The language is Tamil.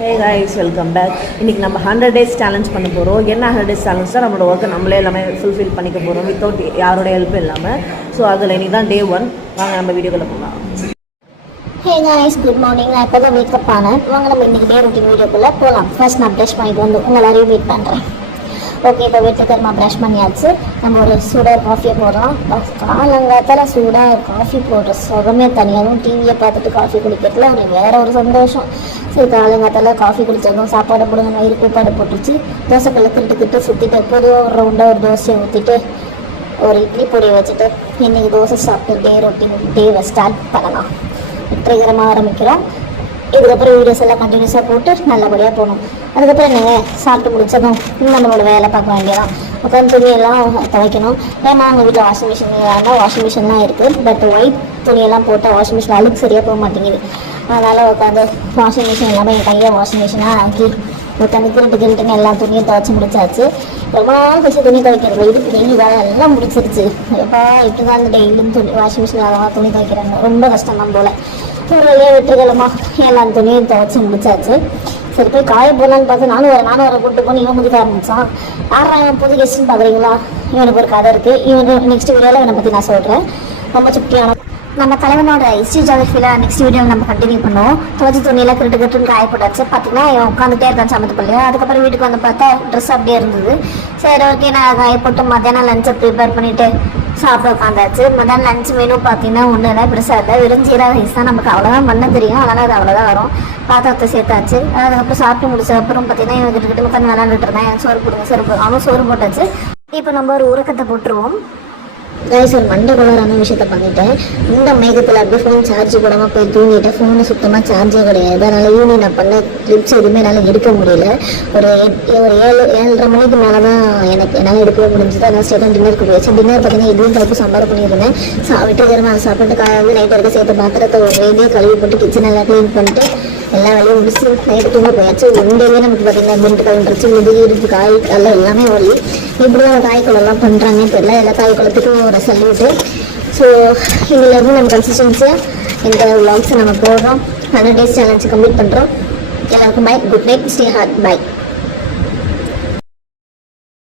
Hey guys, welcome back. இன்றைக்கி நம்ம 100 days சேலஞ்ச் பண்ண போகிறோம். என்ன 100 days சேலஞ்ச் தான் நம்மளோட ஒர்க்கை நம்மளே எல்லாமே ஃபுல்ஃபில் பண்ணிக்க போகிறோம் வித்தவுட் யாரோட ஹெல்ப் இல்லாமல். ஸோ அதில் இன்றைக்கி தான் டே 1. வாங்க நம்ம வீடியோக்குள்ளே போகலாம். Hey guys, good morning. நான் இப்போ தான் மேக்கப் ஆனேன். வாங்க நம்ம இன்றைக்கி டே ரொட்டீன் வீடியோக்குள்ளே போகலாம். ஃபர்ஸ்ட் நான் ப்ரஷ் பண்ணிட்டு வந்து உங்கள் எல்லாரையும் வெயிட் பண்ணுறேன். ஓகே, இப்போ வீட்டுக்கு ப்ரஷ் பண்ணியாச்சு. நம்ம ஒரு சூடாக காஃபியை போடுறோம். காலங்காத்தால் சூடாக காஃபி போடுற சுகமே தனியாகவும் டிவியை பார்த்துட்டு காஃபி குடிக்கிறதுல ஒரு வேறு ஒரு சந்தோஷம். சரி, காலங்காத்தால் காஃபி குடித்ததும் சாப்பாடு போடுங்க, வயிறு கூப்பாடு போட்டுச்சு. தோசைக்கல்ல கிட்டு சுற்றிட்டு பொதுவாக ஒரு ரவுண்டாக ஒரு தோசையை ஊற்றிட்டு ஒரு இட்லி பொடியை வச்சுட்டு இன்றைக்கி தோசை சாப்பிட்டு டே ரொட்டீன் டேவை ஸ்டார்ட் பண்ணலாம். வெற்றிகரமாக ஆரம்பிக்கிறோம். இதுக்கப்புறம் வீடியோஸ் எல்லாம் கண்டினியூஸாக போட்டு நல்லபடியாக போகணும். அதுக்கப்புறம் என்னங்க, சாப்பிட்டு முடிச்சதும் நம்மளோட வேலை பார்க்க வேண்டியதான். உட்காந்து துணியெல்லாம் துவைக்கணும். ஏன்னா அவங்க வீட்டில் வாஷிங் மிஷின் வேண்டாம், வாஷிங் மிஷின்லாம் இருக்குது. பட் ஒயிட் துணியெல்லாம் போட்டால் வாஷிங் மிஷின் அழுக்கு சரியாக போக மாட்டேங்குது. அதனால் உட்காந்து வாஷிங் மிஷின் எல்லாமே என் கையை வாஷிங் மிஷினாக ஆக்கி உட்காந்து கிருட்டுன்னு எல்லா துணியும் துவைச்சி முடிச்சாச்சு. ரொம்ப நாள் கழிச்சு துணி துவைக்கிறது, இதுக்கு டெய்லி வேலை எல்லாம் முடிச்சிருச்சு. எப்போ இப்படி தான் அந்த டெய்லியும் துணி வாஷிங் மிஷின் அதெல்லாம் துணி துவைக்கிறாங்க, ரொம்ப கஷ்டம் தான் போல். ஒரு வழியாக வெற்றிகரமாக எல்லா துணியும் துவைச்சி முடிச்சாச்சு. சரி, போய் காய போடலான்னு பார்த்து நானும் வர கூட்டு போய் இவன் முதுக்க ஆரம்பித்தான். யாரும் புது கெஸ்ட்னு பார்க்குறீங்களா? இவனுக்கு ஒரு கதை இருக்குது. இவனுக்கு நெக்ஸ்ட் வீடியோவில் இவனை பற்றி நான் சொல்கிறேன். ரொம்ப சுட்டியான நம்ம தலைவனோட ஹிஸ்ட்ரி ஜாகிரஃபியில் நெக்ஸ்ட் வீடியோவில் நம்ம கண்டினியூ பண்ணுவோம். துவச்சி துணியெல்லாம் கிருட்டுன்னு காய போட்டாச்சு. பார்த்தீங்கன்னா இவன் உட்காந்துட்டே இருக்கான் சமத்து பிள்ளையா. அதுக்கப்புறம் வீட்டுக்கு வந்து பார்த்தா ட்ரெஸ் அப்படியே இருந்தது. சரி, ஓகே, நான் காய போட்டு மத்தியானம் லஞ்சை ப்ரிப்பேர் பண்ணிவிட்டு சாப்பிட உட்காந்தாச்சு. மத்தியானம் லஞ்ச் மெனு பார்த்தீங்கன்னா ஒன்றும் இல்லை, பெருசாக இல்லை. வெறும் ஜீரா ரைஸ் தான். நமக்கு அவ்வளோதான் பண்ண தெரியும், அதனால் அது அவ்வளோதான் வரும். பாத்திரத்தை சேர்த்தாச்சு. அதுக்கப்புறம் சாப்பிட்டு முடிச்ச அப்புறம் பார்த்தீங்கன்னா இவங்க கிட்ட உட்காந்து விளாண்டுட்டு இருந்தேன். சோறு போடுங்க, அவனும் சோறு போட்டாச்சு. இப்போ நம்ம ஒரு உறக்கத்தை போட்டுருவோம். கைஸ், ஒரு மண்டை கலரான விஷயத்த பண்ணிட்டேன். இந்த மேகத்தில் அப்படியே ஃபோன் சார்ஜ் போடாமல் போய் தூங்கிட்டேன். ஃபோனு சுத்தமாக சார்ஜே கிடையாது. அதனால் ஈவினிங் நான் பண்ண கிளிப்ஸ் எதுவுமே என்னால் எடுக்க முடியல. ஒரு 7:30 மணிக்கு மேலே தான் என்னால் எடுக்கவே முடிஞ்சது. அதனால் ஸ்டேட்டாக டின்னருக்கு போயிடுச்சு. டின்னர் பார்த்தீங்கன்னா எதுவும் கலப்பு சாம்பார் பண்ணியிருந்தேன். வெற்றிகரமாக அதை சாப்பிட்டு வந்து நைட்டு இருக்க சேர்த்து பாத்திரத்தை வேண்டியே கழுவி போட்டு கிச்சன் எல்லாம் க்ளீன் பண்ணிட்டு எல்லா வேலையும் முடிச்சு நைட்டு தூங்க போயாச்சு. ஒன்றையே நமக்கு பார்த்தீங்கன்னா மின்ட்டு கலந்துருச்சு, முதுகி இருக்கு, காய் எல்லாம் எல்லாமே ஒளி. இப்படி தான் காய்க்குளம்லாம் பண்ணுறாங்கன்னு தெரியல. எல்லா காய்க்குளத்துக்கும் ஒரு சல்யூட்டு. ஸோ இதிலேருந்து நம்ம கன்சிஸ்டன்சியாக இந்த விளாக்ஸை நம்ம போடுறோம். 100 days சேலஞ்சு கம்ப்ளீட் பண்ணுறோம். எல்லாருக்கும் bye, good night, stay hard, by.